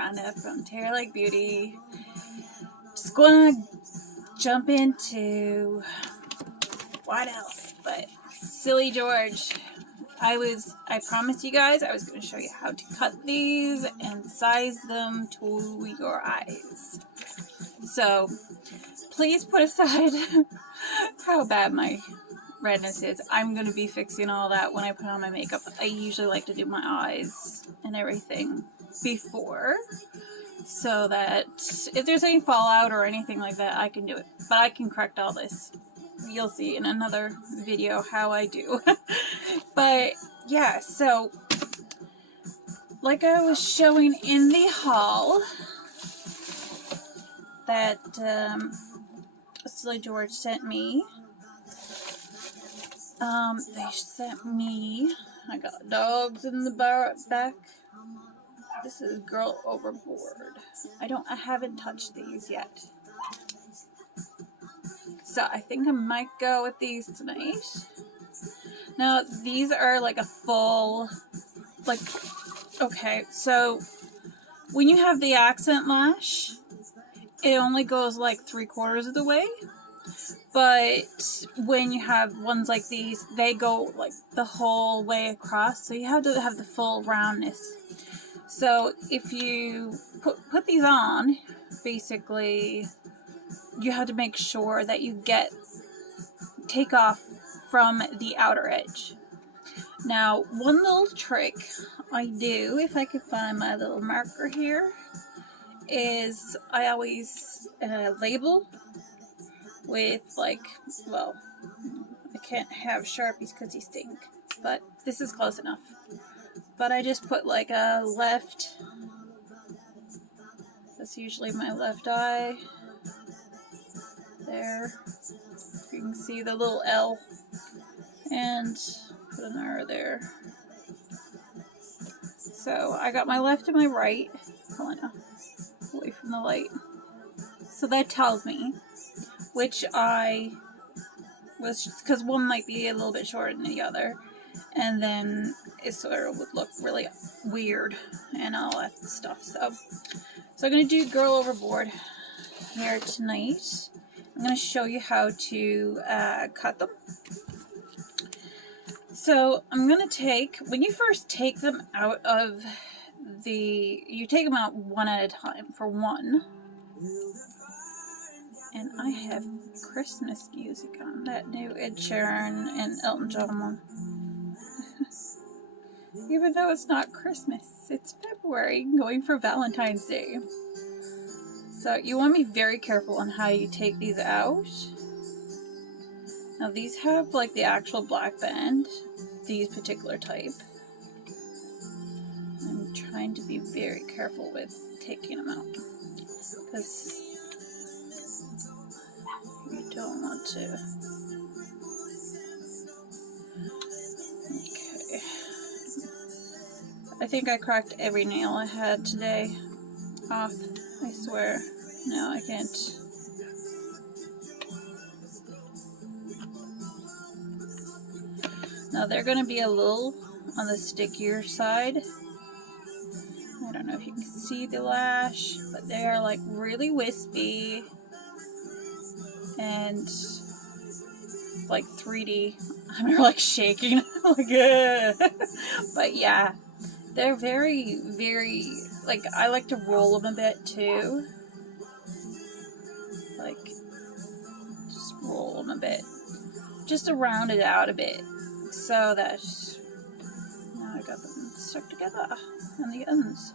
Rhonda from Terra Lake Beauty. Just gonna jump into what else but Silly George. I promised you guys I was going to show you how to cut these and size them to your eyes. So please put aside how bad my redness is. I'm going to be fixing all that when I put on my makeup. I usually like to do my eyes and everything before, so that if there's any fallout or anything like that, I can do it. But I can correct all this. You'll see in another video how I do. But yeah, so like I was showing in the haul that Silly George sent me. They sent me, I got dogs in the back. This is Girl Overboard. I haven't touched these yet. So I think I might go with these tonight. Now, these are like a full, like, okay, so when you have the accent lash, it only goes like 3/4 of the way. But when you have ones like these, they go like the whole way across. So you have to have the full roundness. So if you put these on, basically, you have to make sure that you take off from the outer edge. Now, one little trick I do, if I could find my little marker here, is I always label with, like, well, I can't have Sharpies because they stink, but this is close enough. But I just put like a left, that's usually my left eye, there, you can see the little L, and put an R there. So I got my left and my right, away from the light, so that tells me which eye was, because one might be a little bit shorter than the other, and then it sort of would look really weird and all that stuff. So I'm going to do Girl Overboard here tonight. I'm going to show you how to cut them. So I'm going to take, when you first take them out of you take them out one at a time for one. And I have Christmas music on, that new Ed Sheeran and Elton John one. Even though it's not Christmas, it's February, going for Valentine's Day. So you want to be very careful on how you take these out. Now these have like the actual black band, these particular type. I'm trying to be very careful with taking them out, because you don't want to. Okay. I think I cracked every nail I had today off, I swear. No, I can't. Now they're going to be a little on the stickier side. I don't know if you can see the lash, but they are like really wispy and like 3D. I'm like shaking. Like, but yeah, they're very, very, like, I like to roll them a bit too. Like, just roll them a bit, just to round it out a bit, so that now I got them stuck together on the ends.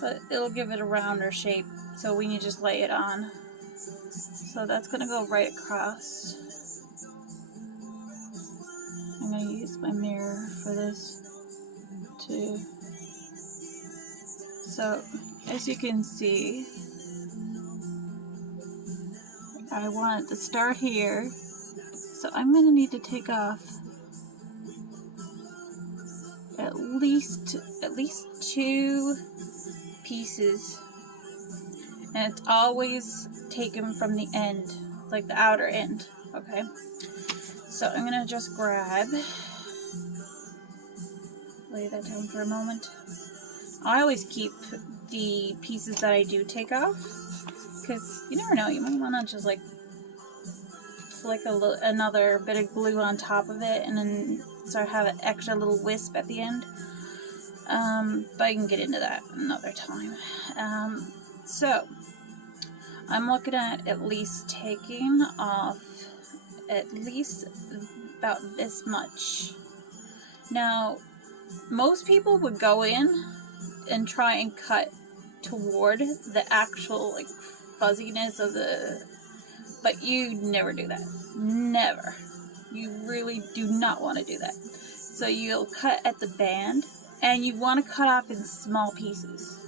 But it'll give it a rounder shape, so when you just lay it on. So that's gonna go right across. I'm going to use my mirror for this too. So, as you can see, I want it to start here. So I'm going to need to take off at least 2 pieces. And it's always taken from the end, like the outer end, okay? So I'm going to just lay that down for a moment. I always keep the pieces that I do take off, because you never know, you might want to just like flick another bit of glue on top of it, and then so I have an extra little wisp at the end. But I can get into that another time. So I'm looking at least taking off at least about this much. Now, most people would go in and try and cut toward the actual like fuzziness of the, but you never do that. Never. You really do not want to do that. So you'll cut at the band, and you want to cut off in small pieces.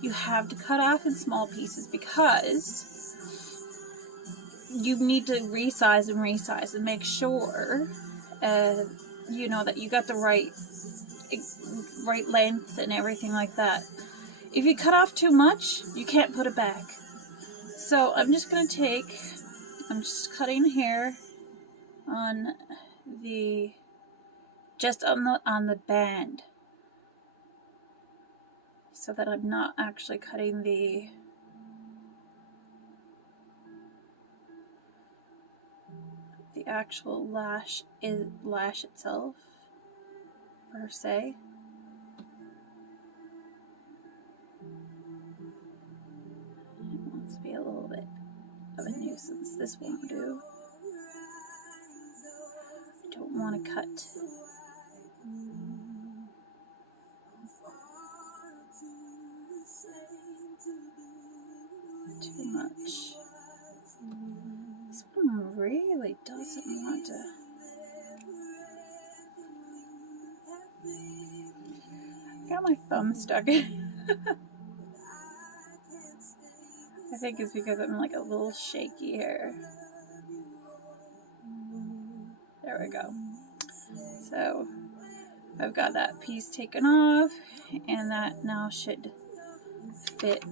You have to cut off in small pieces because you need to resize and make sure you know that you got the right length and everything like that. If you cut off too much, you can't put it back. So I'm just cutting here on the, just on the band, so that I'm not actually cutting the actual lash itself per se. It wants to be a little bit of a nuisance. This won't do. I don't want to cut too much. This one really doesn't want to. I got my thumb stuck in. I think it's because I'm like a little shaky here. There we go. So I've got that piece taken off, and that now should fit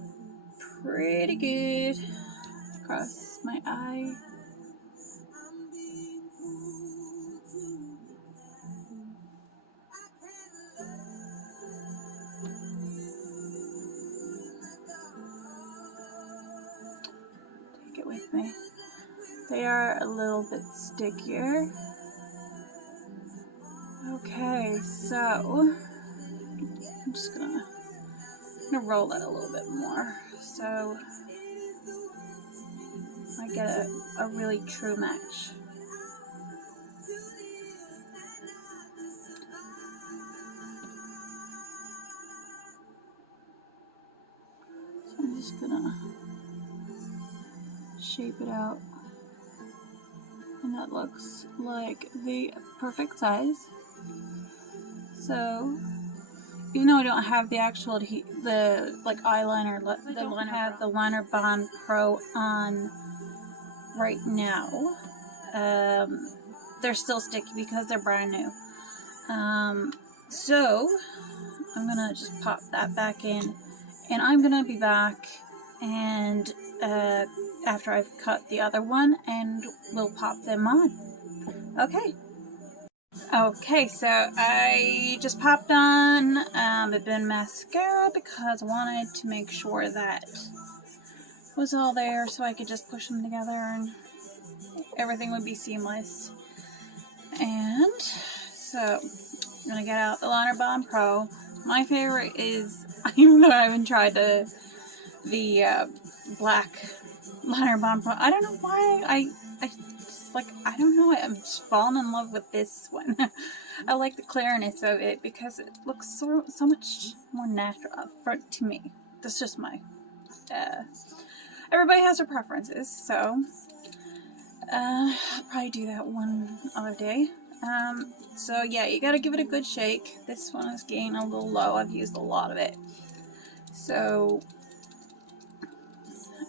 pretty good across my eye. Take it with me. They are a little bit stickier. Okay, so I'm just gonna roll that a little bit more so I get a really true match. So I'm just gonna shape it out, and that looks like the perfect size. So even though I don't have the actual eyeliner, the Liner Bond Pro on right now, they're still sticky because they're brand new. So I'm gonna just pop that back in, and I'm gonna be back and after I've cut the other one, and we'll pop them on. Okay, so I just popped on the Bin mascara because I wanted to make sure that was all there so I could just push them together and everything would be seamless. And so I'm gonna get out the Liner Bond Pro. My favorite is, even though I haven't tried the black Liner Bond Pro, I don't know why I don't know, I'm just falling in love with this one. I like the clearness of it because it looks so much more natural to me. That's just my, everybody has their preferences, so I'll probably do that one other day. So yeah, you gotta give it a good shake. This one is getting a little low. I've used a lot of it. So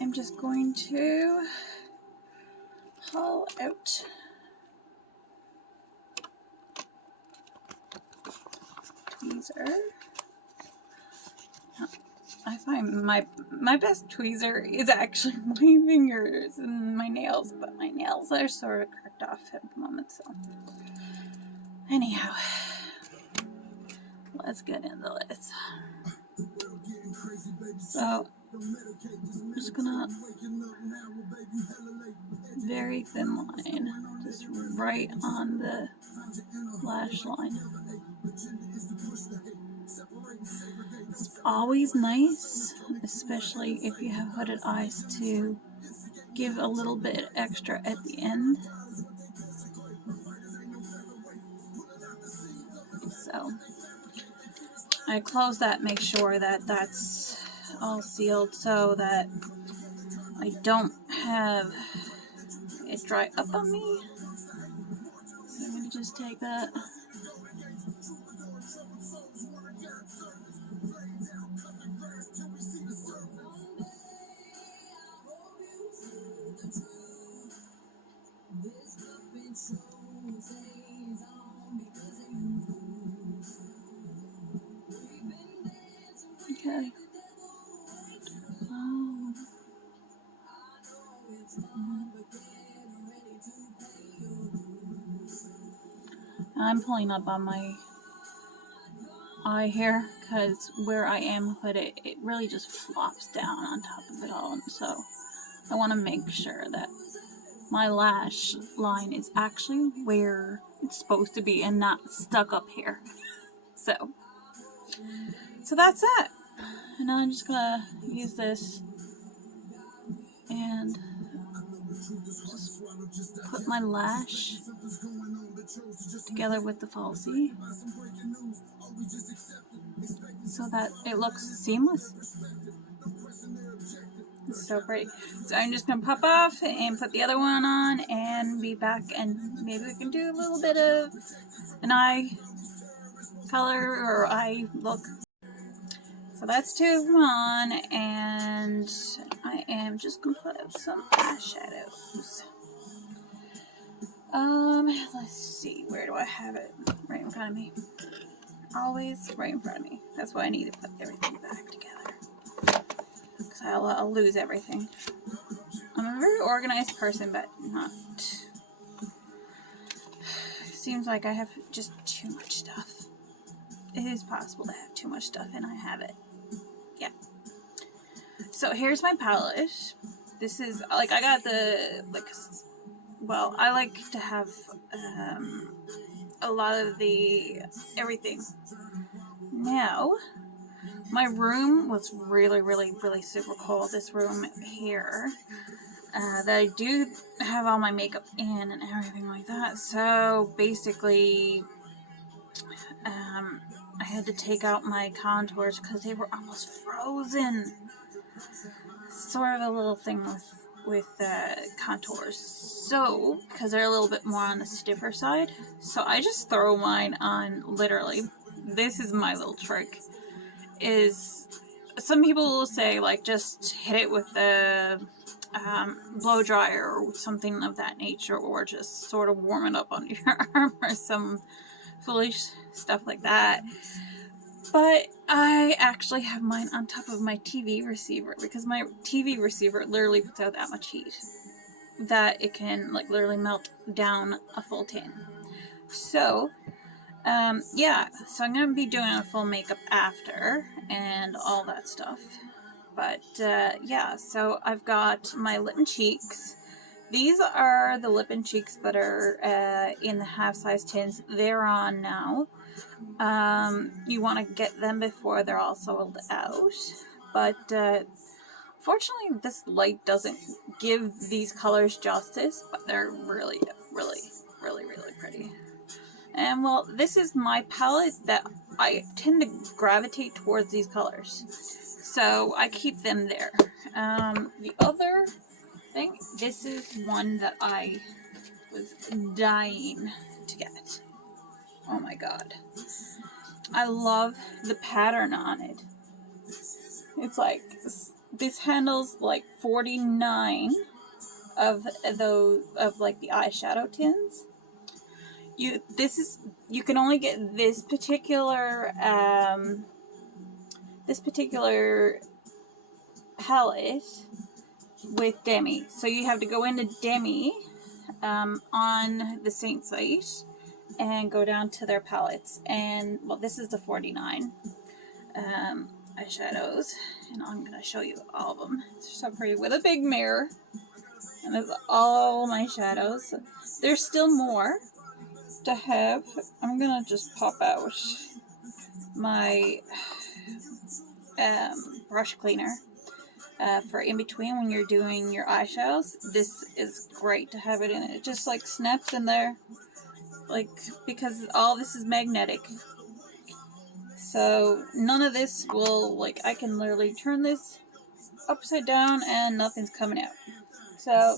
I'm just going to haul out tweezer. I find my best tweezer is actually my fingers and my nails, but my nails are sort of cracked off at the moment, so anyhow, let's get into this. So I'm just gonna very thin line, just right on the lash line. It's always nice, especially if you have hooded eyes, to give a little bit extra at the end. So I close that, make sure that that's all sealed so that I don't have it dry up on me. So I'm going to just take that. Okay. I'm pulling up on my eye here because where I am hooded, it really just flops down on top of it all. And so I want to make sure that my lash line is actually where it's supposed to be and not stuck up here. So that's it. And now I'm just gonna use this and just put my lash together with the falsie so that it looks seamless. It's so pretty. So I'm just gonna pop off and put the other one on and be back, and maybe we can do a little bit of an eye color or eye look. So that's two of them on, and I am just gonna put up some eyeshadows. Let's see, where do I have it? Right in front of me. Always right in front of me. That's why I need to put everything back together, because I'll lose everything. I'm a very organized person, but not. It seems like I have just too much stuff. It is possible to have too much stuff, and I have it. Yeah. So here's my palette. This is, like, I got the, like, well, I like to have a lot of the everything. Now, my room was really super cold. This room here, that I do have all my makeup in and everything like that. So basically, I had to take out my contours because they were almost frozen. Sort of a little thing with contours. So, because they're a little bit more on the stiffer side, so I just throw mine on, literally. This is my little trick. Is some people will say, like, just hit it with a blow dryer or something of that nature, or just sort of warm it up on your arm or some foolish stuff like that. But I actually have mine on top of my TV receiver, because my TV receiver literally puts out that much heat that it can, like, literally melt down a full tin. So yeah, so I'm gonna be doing a full makeup after and all that stuff. But yeah, so I've got my lip and cheeks. These are the lip and cheeks that are in the half-size tins. They're on now. You want to get them before they're all sold out. But fortunately, this light doesn't give these colors justice, but they're really pretty. And well, this is my palette that I tend to gravitate towards these colors, so I keep them there. The other thing, this is one that I was dying to get. Oh my god. I love the pattern on it. It's like, this handles like 49 of those, of like the eyeshadow tins. You can only get this particular palette with Demi. So you have to go into Demi on the Seint site and go down to their palettes. And well, this is the 49. eyeshadows, and I'm gonna show you all of them. It's so pretty with a big mirror, and there's all my shadows. There's still more to have. I'm gonna just pop out my brush cleaner for in between when you're doing your eyeshadows. This is great to have it in. It just like snaps in there, like, because all this is magnetic. So none of this will, like, I can literally turn this upside down and nothing's coming out. So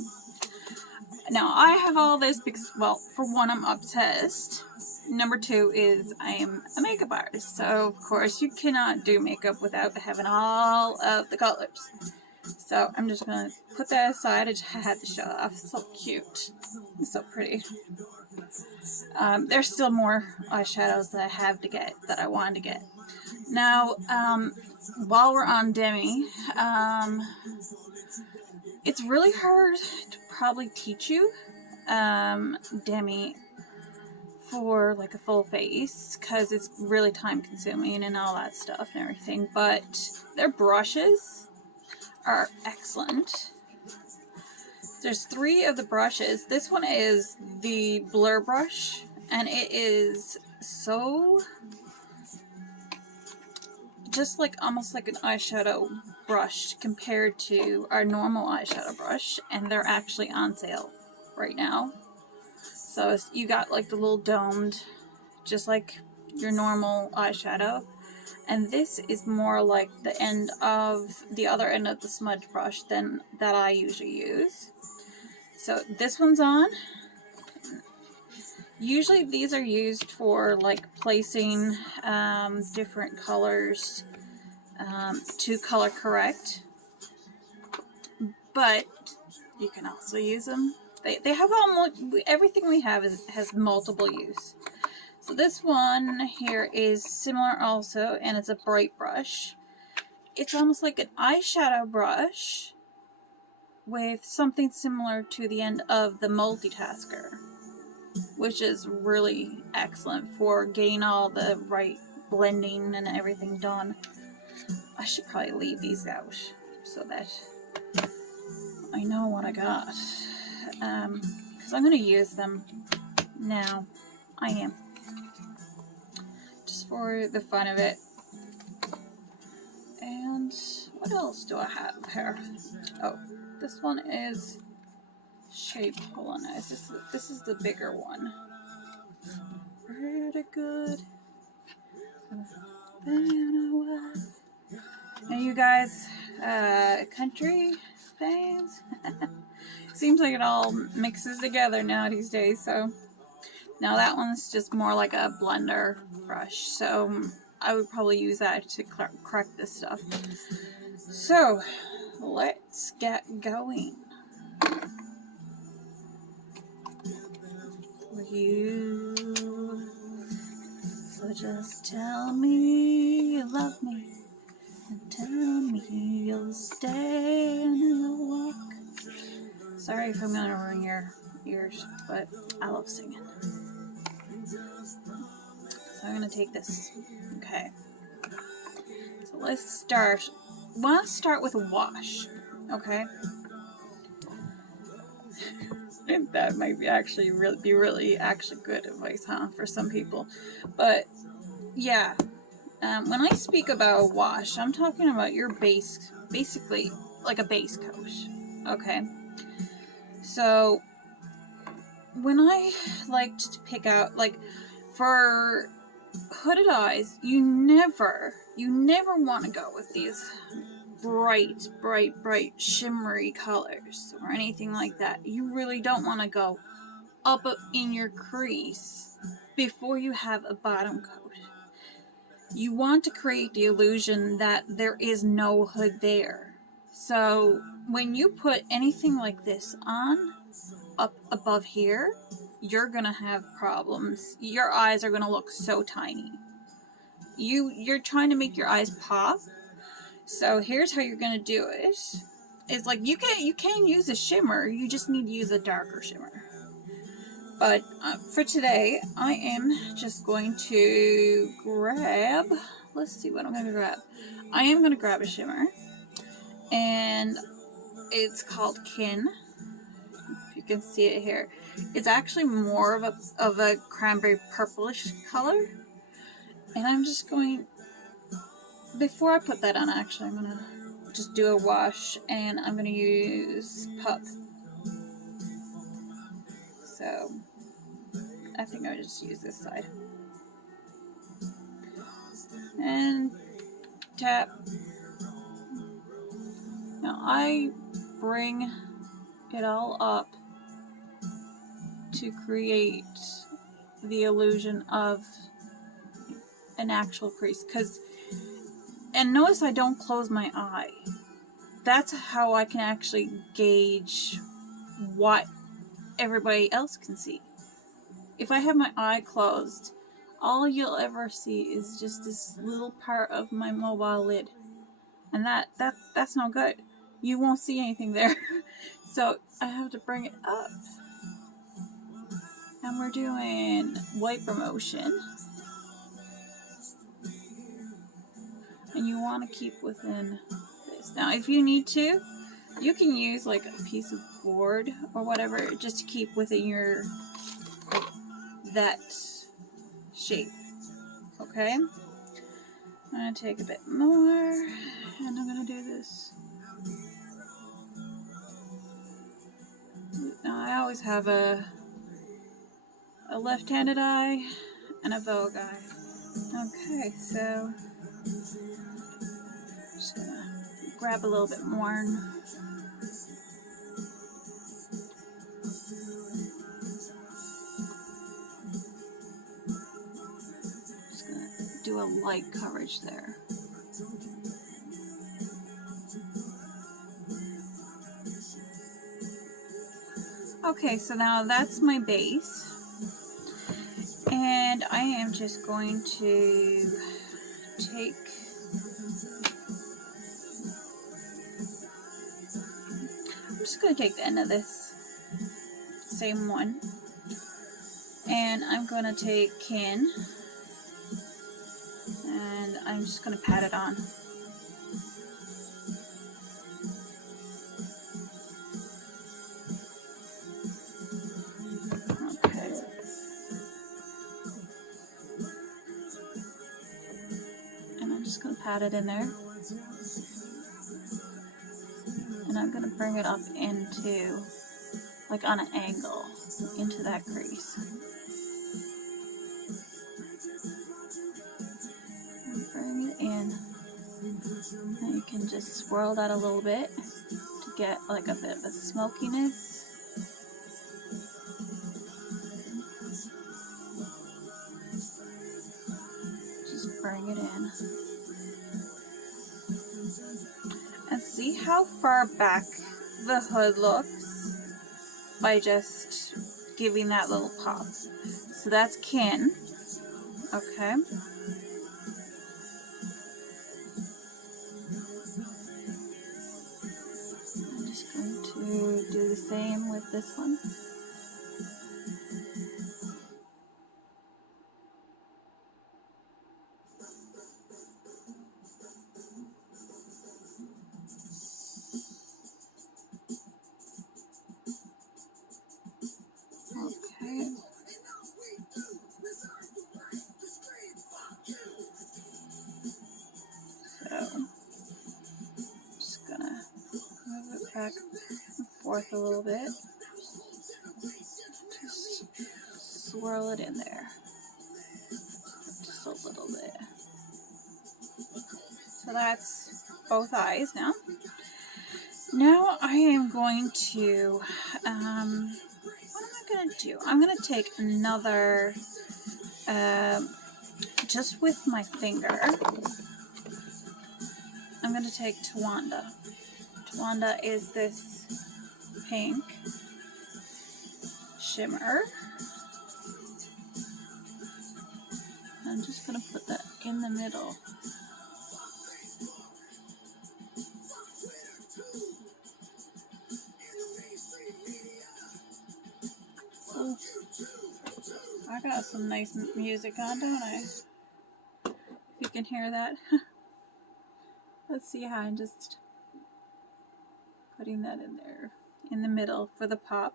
now I have all this because, well, for one, I'm obsessed. Number two is I am a makeup artist. So of course you cannot do makeup without having all of the colors. So I'm just going to put that aside. I just had to show off. It's so cute. It's so pretty. There's still more eyeshadows that I have to get, that I wanted to get. Now, while we're on Demi, it's really hard to probably teach you Demi for like a full face, because it's really time consuming and all that stuff and everything, but their brushes are excellent. There's 3 of the brushes. This one is the blur brush, and it is so just like almost like an eyeshadow brush compared to our normal eyeshadow brush, and they're actually on sale right now. So you got like the little domed, just like your normal eyeshadow. And this is more like the end of the other end of the smudge brush than that I usually use. So this one's on. Usually these are used for like placing different colors to color correct, but you can also use them. They have almost everything we have has multiple use. So this one here is similar also, and it's a bright brush. It's almost like an eyeshadow brush with something similar to the end of the multitasker, which is really excellent for getting all the right blending and everything done. I should probably leave these out so that I know what I got, because I'm going to use them now. I am. Just for the fun of it. And what else do I have here? Oh, this one is shape. Hold on, this is the bigger one. Pretty good. Are you guys country fans? Seems like it all mixes together now these days. So now that one's just more like a blender brush. So I would probably use that to correct this stuff. So let's get going. You, so just tell me you love me, and tell me you'll stay and you'll walk. Sorry if I'm gonna ruin your ears, but I love singing. So I'm gonna take this. Okay. So let's start. I want to start with a wash. Okay. And that might be actually really good advice, huh, for some people. But yeah, when I speak about a wash, I'm talking about your base, basically like a base coat. Okay. So when I like to pick out, like, for hooded eyes, you never want to go with these bright shimmery colors or anything like that. You really don't want to go up in your crease before you have a bottom coat. You want to create the illusion that there is no hood there. So when you put anything like this on up above here, you're gonna have problems. Your eyes are gonna look so tiny. You're trying to make your eyes pop. So here's how you're gonna do it. It's like you can use a shimmer. You just need to use a darker shimmer. But for today, I am just going to grab. Let's see what I'm gonna grab. I am going to grab a shimmer, and it's called Kin. If you can see it here, it's actually more of a cranberry purplish color. And I'm just going, before I put that on, actually, I'm going to just do a wash, and I'm going to use Pup. So I think I'll just use this side. And tap. Now I bring it all up to create the illusion of an actual crease. And notice I don't close my eye. That's how I can actually gauge what everybody else can see. If I have my eye closed, all you'll ever see is just this little part of my mobile lid. And that's no good. You won't see anything there. So I have to bring it up. And we're doing wiper motion. And you want to keep within this. Now if you need to, you can use like a piece of board or whatever just to keep within your, like, that shape. Okay? I'm going to take a bit more, and I'm going to do this. Now I always have a left-handed eye and a Vogue eye. Okay, so just going to grab a little bit more. Just going to do a light coverage there. Okay, so now that's my base, and I am just going to take the end of this same one, and I'm going to take Kin, and I'm just going to pat it on. Pat it in there, and I'm going to bring it up into, like on an angle, into that crease. And bring it in, and you can just swirl that a little bit to get like a bit of a smokiness. Just bring it in. And see how far back the hood looks by just giving that little pop. So that's Kin. Okay. I'm just going to do the same with this one. Okay. So, just gonna move it back and forth a little bit. Just swirl it in there. Just a little bit. So that's both eyes now. Now I am going to, what am I going to do? I'm going to take another, just with my finger, I'm going to take Tawanda. Tawanda is this pink shimmer. I'm just going to put that in the middle. Ooh. I got some nice music on, don't I? If you can hear that. Let's see how I'm just putting that in there in the middle for the pop.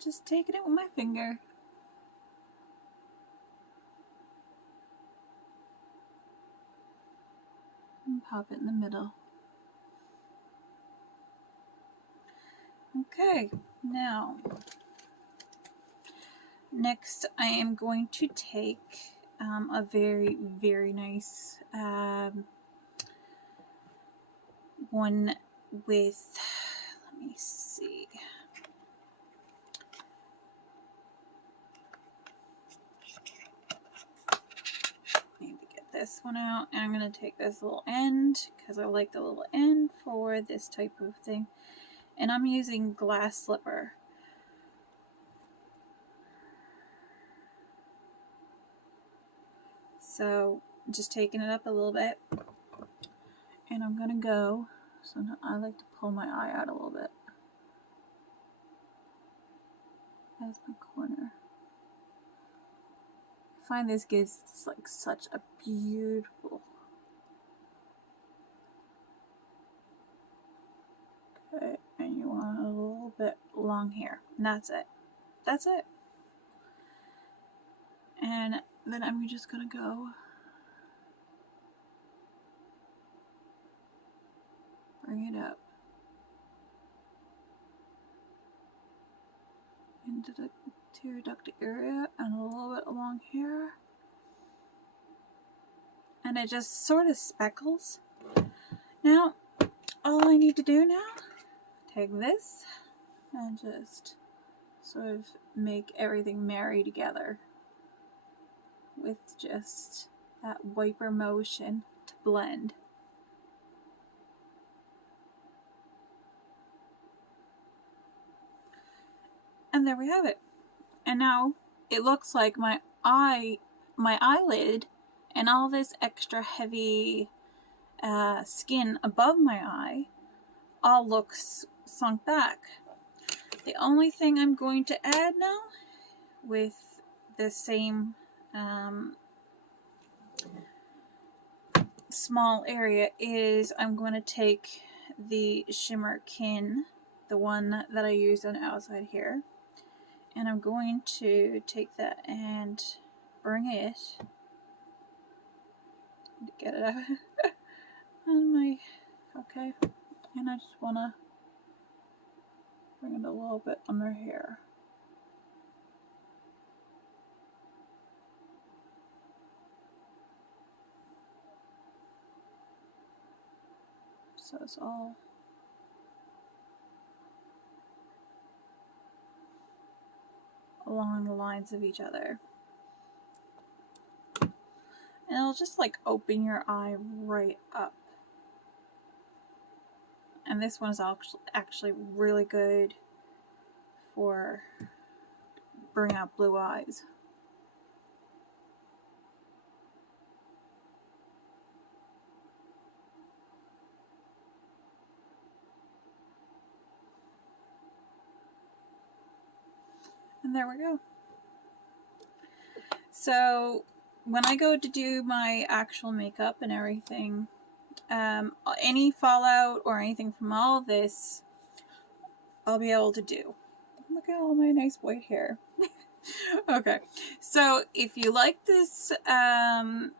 Just taking it with my finger. And pop it in the middle. Okay, now next I am going to take a very, very nice one with, let me see. Need to get this one out, and I'm going to take this little end because I like the little end for this type of thing. And I'm using glass slipper. So just taking it up a little bit, and I'm going to go, so now I like to pull my eye out a little bit. As my corner. I find this gives like such a beautiful. Okay, and you want a little bit long here, and that's it. That's it. And then I'm just gonna go bring it up into the tear duct area and a little bit along here. And it just sort of speckles. Now, all I need to do now, take this and just sort of make everything marry together with just that wiper motion to blend. And there we have it. And now it looks like my eyelid and all this extra heavy skin above my eye all looks sunk back. The only thing I'm going to add now with the same small area is I'm going to take the shimmer kin, the one that I used on the outside here, and I'm going to take that and bring it, get it out on my, okay, and I just want to bring it a little bit under here. So it's all along the lines of each other. And it'll just like open your eye right up. And this one is actually really good for bringing out blue eyes. And there we go. So when I go to do my actual makeup and everything, any fallout or anything from all of this, I'll be able to do. Look at all my nice white hair. Okay, so if you like this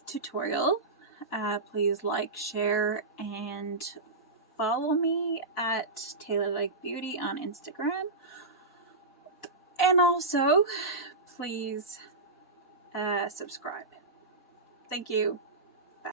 tutorial, please like, share, and follow me at Taylor Like Beauty on Instagram. And also, please subscribe. Thank you.